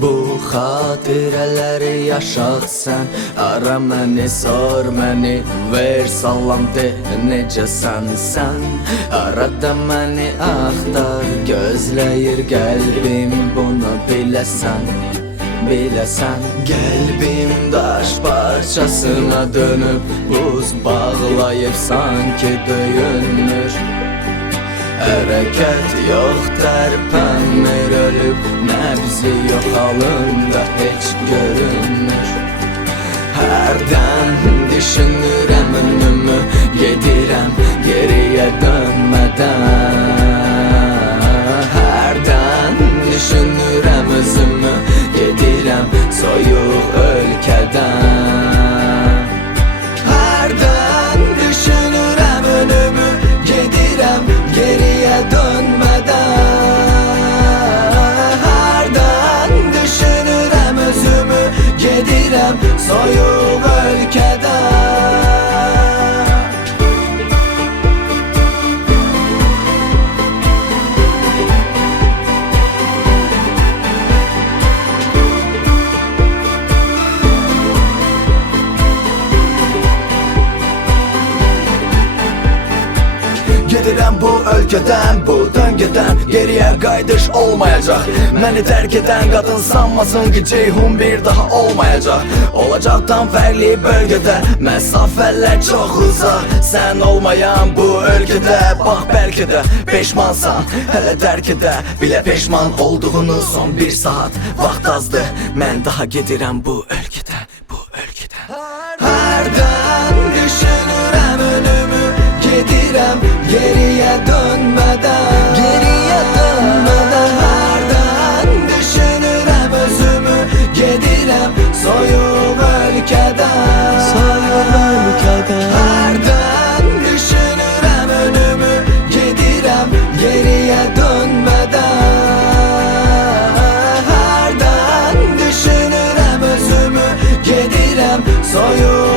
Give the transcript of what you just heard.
Bu xatirələri yaşat sən. Ara məni, sor məni, ver salam de, necəsən sən? Arada məni axtar, gözləyir qəlbim, bunu biləsən, biləsən. Qəlbim daş parçasına dönüb, buz bağlayıb sanki döyünür. Hərəkət yox, tərpənmir, ölüb, nəbzi yox, halında heç görünmür. Hərdən düşünürəm önümü, gedirəm geriyə dönmədən. Hərdən düşünürəm özümü, gedirəm soyuq ölkədən. Hərdən düşünürəm önümü, gedirəm geriyə dönmədən. Hərdən düşünürəm özümü, gedirəm soyuq ölkədən. Gedirəm bu ölkədən, bu döngədən, geriyə qayıdış olmayacaq. Məni tərk edən qadın sanmasın ki, Ceyhun bir daha olmayacaq. Olacaqdan fərqli bölgədə, məsafələr çox uzaq. Sən olmayan bu ölkədə, bax bəlkə də peşmansan. Hələ dərk edə, bilə peşman olduğunu son bir saat. Vaxt azdır, mən daha gedirəm bu ölkədən, bu ölkədən. Hərdən düşünürəm önümü, gedirəm geriyə dönmədən. Geriyə dönmədən. Hərdən düşünürəm özümü, gedirəm soyuq ölkədən. Soyuq ölkədən. Hərdən düşünürəm önümü, gedirəm geriyə dönmədən. Hərdən düşünürəm özümü, gedirəm soyuq